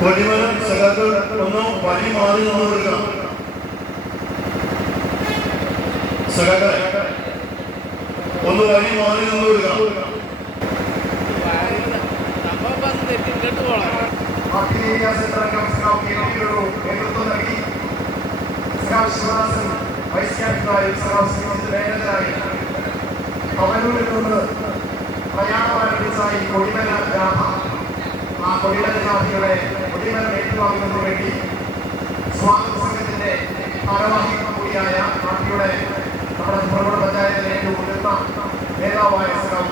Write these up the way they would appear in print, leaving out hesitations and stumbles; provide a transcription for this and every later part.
കൊടിമരം സഖാക്കൾ ഒന്ന് വഴി മാറി നിന്ന് കൊടുക്കണം. സഖാക്കളെ ഒന്ന് വഴി മാറി നിന്ന് കൊടുക്കണം. നേതൃത്വം നൽകി ശിവദാസൻ വൈസ് ക്യാപ്റ്റനായും മാനേജറായി കവലൂരിൽ നിന്ന് പ്രയാണം ആരംഭിച്ചായി കൊടിമല ജാഥ. ആ കൊടിമല ജാഥയുടെ കൊടിമരം ഏറ്റുവാങ്ങുന്നതിനു വേണ്ടി സ്വാഗത സംഘത്തിന്റെ ഭാരവാഹികൾ കൂടിയായ പാർട്ടിയുടെ നമ്മുടെ പുറമോട് പഞ്ചായത്തിലെ ഏറ്റവും മുതിർന്ന നേതാവായ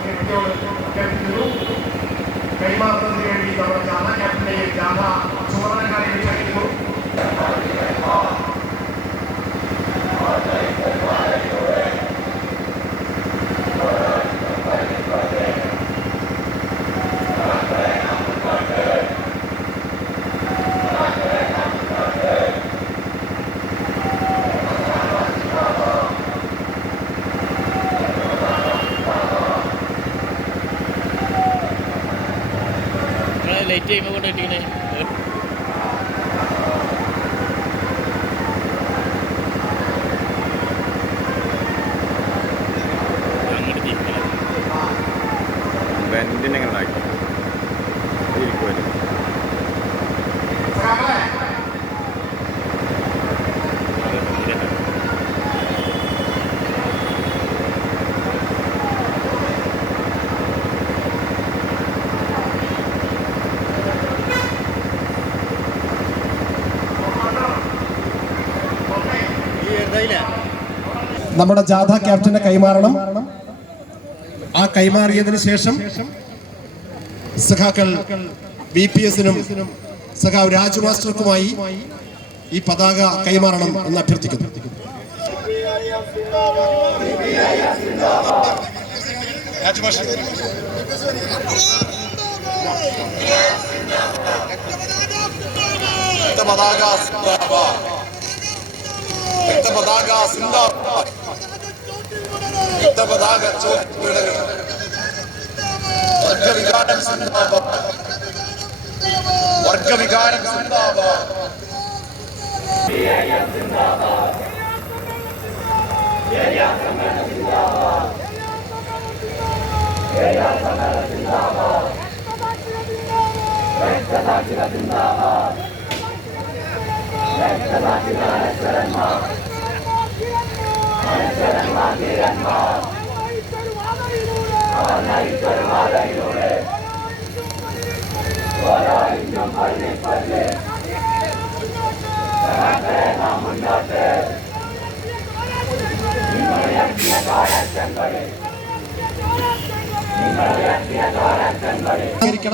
കെട്ടിയോട് അഭ്യർത്ഥിക്കുന്നു. കൈമാറുന്നതിന് വേണ്ടി നമ്മുടെ ജാഥ ക്യാപ്റ്റനെയും ജാഥ ചുമതലക്കാരെയും ക്ഷണിക്കുന്നു. ലൈറ്റ് ചെയ്യുമ്പോൾ കൊണ്ട് കിട്ടിക്കണേ. അങ്ങോട്ട് തിരിക്കണം. ബെൻഡിനെ ഉണ്ടാക്കി ഇരിക്കുമല്ലോ. നമ്മുടെ ജാഥ ക്യാപ്റ്റനെ കൈമാറണം. ആ കൈമാറിയതിന് ശേഷം സഖാക്കൾ VPS-നും സഖാവ് രാജു മാസ്റ്റർക്കുമായി ഈ പതാക കൈമാറണം എന്ന് അഭ്യർത്ഥിക്കുന്നു. വർഗവികാരം സിന്ദാബാദ്. വർഗവികാരം സിന്ദാബാദ്.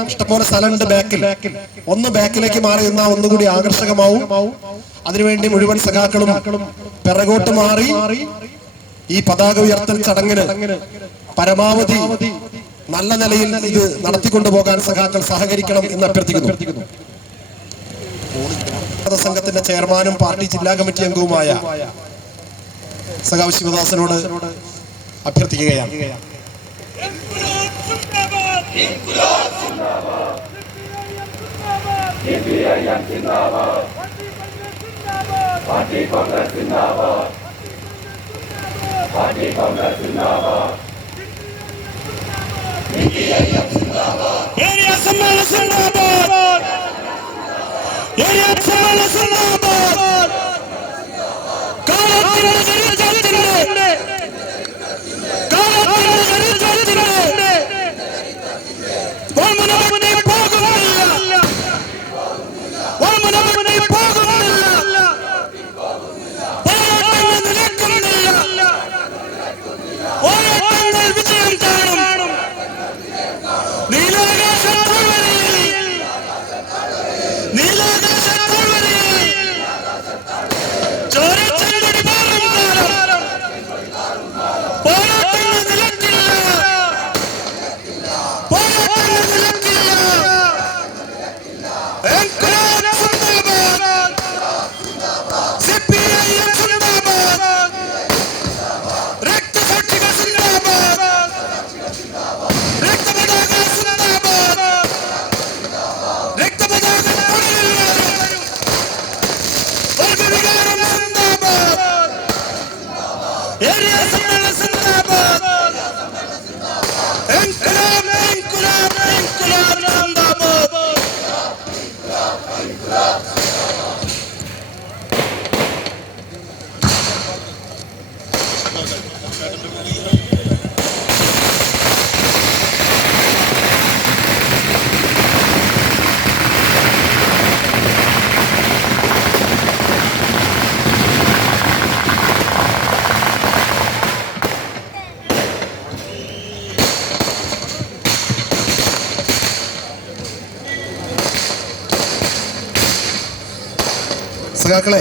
ഇഷ്ടംപോലെ സ്ഥലമുണ്ട് ബാക്കിൽ. ഒന്ന് ബാക്കിലേക്ക് മാറി നിന്നാൽ ഒന്നുകൂടി ആകർഷകമാവും. അതിനുവേണ്ടി മുഴുവൻ സഖാക്കളും പിറകോട്ട് മാറി ഈ പതാക ഉയർത്തൽ ചടങ്ങിന് പരമാവധി നല്ല നിലയിൽ ഇത് നടത്തിക്കൊണ്ടുപോകാൻ സഖാക്കൾ സഹകരിക്കണം എന്ന് അഭ്യർത്ഥിക്കുന്നു. സംഘത്തിന്റെ ചെയർമാനും പാർട്ടി ജില്ലാ കമ്മിറ്റി അംഗവുമായ സഖാവ് ശിവദാസനോട് അഭ്യർത്ഥിക്കുകയാണ്. സഖാക്കളെ